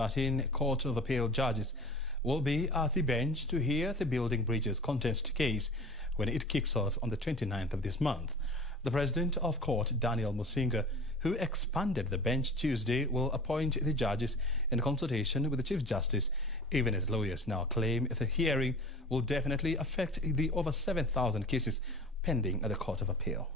13 Court of Appeal judges will be at the bench to hear the building bridges contest case when it kicks off on the 29th of this month. The President of Court, Daniel Musinga, who expanded the bench Tuesday, will appoint the judges in consultation with the Chief Justice, even as lawyers now claim the hearing will definitely affect the over 7,000 cases pending at the Court of Appeal.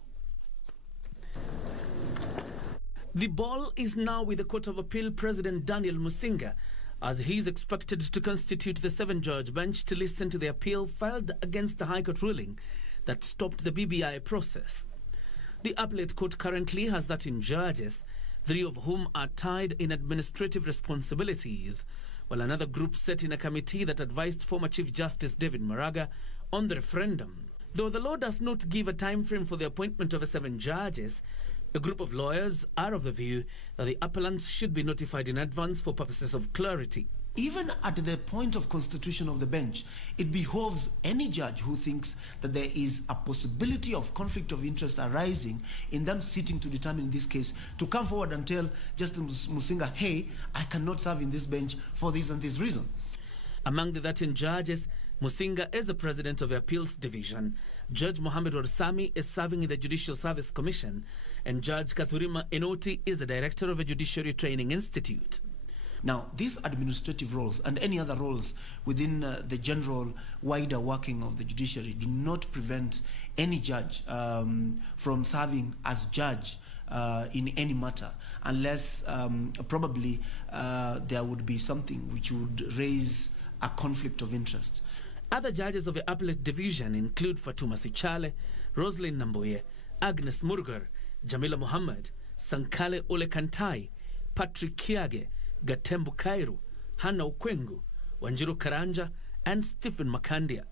The ball is now with the Court of Appeal President Daniel Musinga, as he is expected to constitute the 7-judge bench to listen to the appeal filed against the High Court ruling that stopped the BBI process. The appellate court currently has 13 judges, 3 of whom are tied in administrative responsibilities, while another group sat in a committee that advised former Chief Justice David Maraga on the referendum. Though the law does not give a time frame for the appointment of the 7 judges, a group of lawyers are of the view that the appellants should be notified in advance for purposes of clarity. Even at the point of constitution of the bench, it behoves any judge who thinks that there is a possibility of conflict of interest arising in them sitting to determine this case to come forward and tell Justice Musinga, hey, I cannot serve in this bench for this and this reason. Among the 13 judges, Musinga is the president of the Appeals Division, Judge Mohamed Warsami is serving in the Judicial Service Commission, and Judge Kathurima Enoti is the director of a Judiciary Training Institute. Now, these administrative roles and any other roles within the general wider working of the judiciary do not prevent any judge from serving as judge in any matter, unless probably there would be something which would raise a conflict of interest. Other judges of the Appellate Division include Fatuma Sichale, Roslyn Namboye, Agnes Murgar, Jamila Muhammad, Sankale Ole Kantai, Patrick Kiage, Gatembu Kairu, Hannah Ukwengu, Wanjiru Karanja, and Stephen Makandia.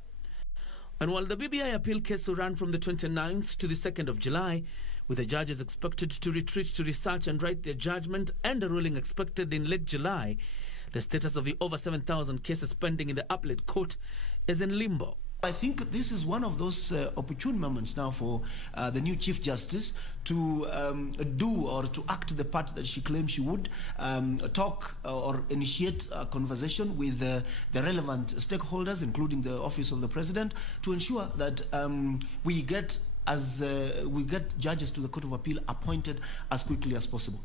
And while the BBI appeal case will run from the 29th to the 2nd of July, with the judges expected to retreat to research and write their judgment and a ruling expected in late July, the status of the over 7,000 cases pending in the appellate court is in limbo. I think this is one of those opportune moments now for the new Chief Justice to do or to act the part that she claims she would, talk or initiate a conversation with the relevant stakeholders, including the Office of the President, to ensure that we get judges to the Court of Appeal appointed as quickly as possible.